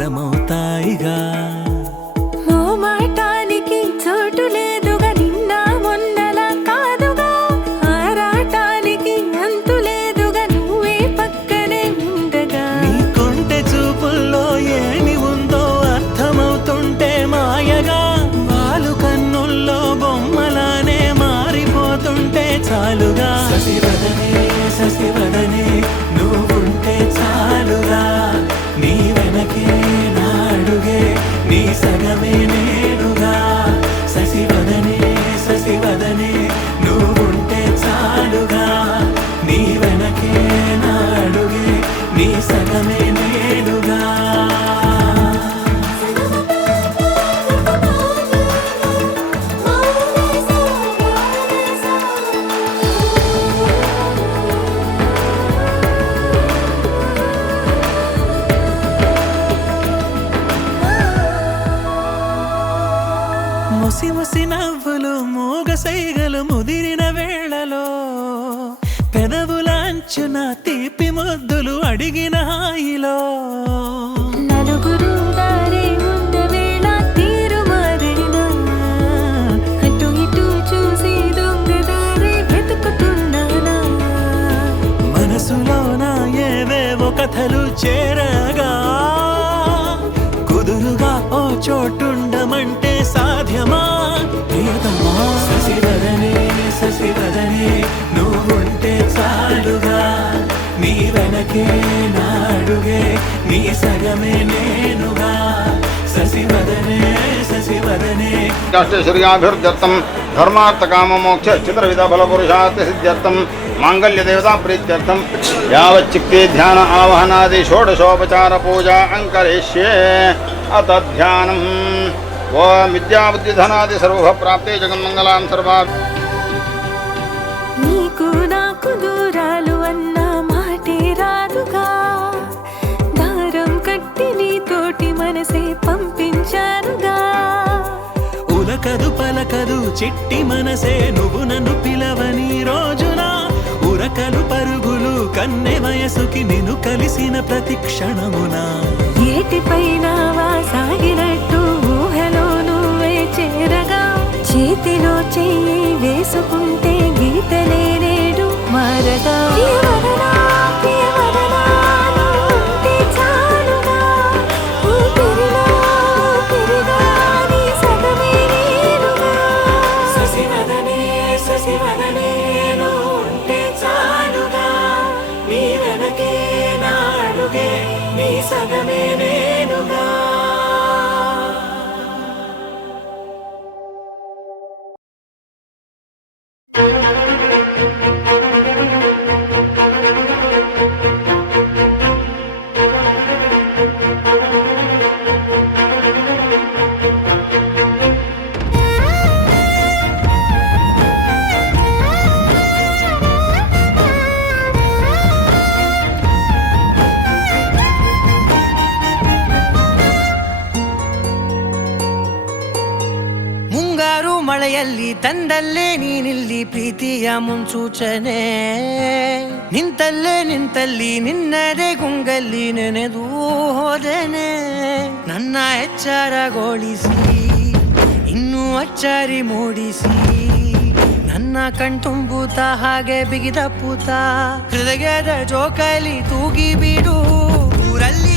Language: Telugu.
నిజమవుతాయిగా. మాటానికి చోటు లేదుగా, నిన్న మొన్నలా కాదుగా. ఆరాటానికి అంతు లేదుగా, నువ్వే పక్కనే ఉండగా. నీకుంటే చూపుల్లో ఏమి ఉందో అర్థమవుతుంటే మాయగా. వాళ్ళు కన్నుల్లో బొమ్మలానే మారిపోతుంటే చాలుగా. శశివదనే శశివదనే నువ్వుంటే చాలుగా. నీ వెనకే నాడుగే నీ సగమే నేనుగా. శశివదనే శశివదనే నువ్వుంటే చాలుగా. నీ వెనకే నాడుగే నీ సగమే నేనుగా. ముసి ముసి నవ్వులు మూగ సైగలు ముదిరిన వేళలో, పెదవులాంచున తీపి ముద్దులు అడిగిన హాయిలో. నలుగురు దారి ఉన్న వేళ తీరు మారేనా, అటు ఇటు చూసి దొంగదారి వెతుకుతున్నానా. మనసులోన ఏవేవో కథలు చేరగా, కుదురుగా ఓ చోటుండమంటే సాధ్యమా ప్రియతమా. శశివదనే శశివదనే నువ్వుంటే చాలుగా. నీ వెనకే నాడుగే నీ సగమే నేనుగా. శశివదనే శశివదనే శ్రీయాభిర్దత్తం ధర్మార్థ కామ మోక్ష చిత్రవిధ ఫలపురుషార్థ సిద్ధ్యర్థం మాంగళ్య దేవతా ప్రీత్యర్థం యావచ్చిక్తే ధ్యాన ఆవహనాది షోడశోపచార పూజా అంకరిష్యే. అత ధ్యానం ఓం విద్యాబుద్ధిధనాది సర్వ ప్రాప్తే జగన్మంగళాం సర్వా. నీకు నాకు దూరాలు అన్న మాటే రాదుగా. దారం కట్టి నీతోటి మనసే పంపించారుగా. ఉలకదు పలకదు చిట్టి మనసే నువ్వు నన్ను పిలవని రోజున. ఉరకలు పరుగులు కన్నె వయసుకి నిన్ను కలిసిన ప్రతి క్షణమున. ఏటిపైన సాగినట్టు ఊహలో నువ్వే చేరగా. చేతిలో చెయ్యి వేసుకుంటే గీతలే నేడు మారగా. ప్రియవదనా, ప్రియవదనా, నువ్వుంటే చాలుగా. ఊపిరిలో ఊపిరిగా నీ సగమే నేనుగా. శశివదనే శశివదనే నువ్వుంటే చాలుగా. నీ వెనకే నాడుగే నీ సగమే నేనుగా. ಮುಂಗಾರು ಮಳೆಯಲ್ಲಿ ತಂದಲ್ಲೇ ನೀನಿಲ್ಲಿ ಪ್ರೀತಿಯ ಮುನ್ಸೂಚನೆ. ನಿಂತಲ್ಲೇ ನಿಂತಲ್ಲಿ ನಿನ್ನದೇ ಗುಂಗಲ್ಲಿ ನೆನೆದು ಹೋದೆನೆ. ನನ್ನ ಎಚ್ಚರಗೊಳಿಸಿ ಇನ್ನೂ ಅಚ್ಚರಿ ಮೂಡಿಸಿ, ನನ್ನ ಕಣ್ತುಂಬುತ್ತ ಹಾಗೆ ಬಿಗಿದ ಪೂತ. ಹೃದಯದ ಜೋಕಾಲಿ ತೂಗಿ ಬಿಡು ಊರಲ್ಲಿ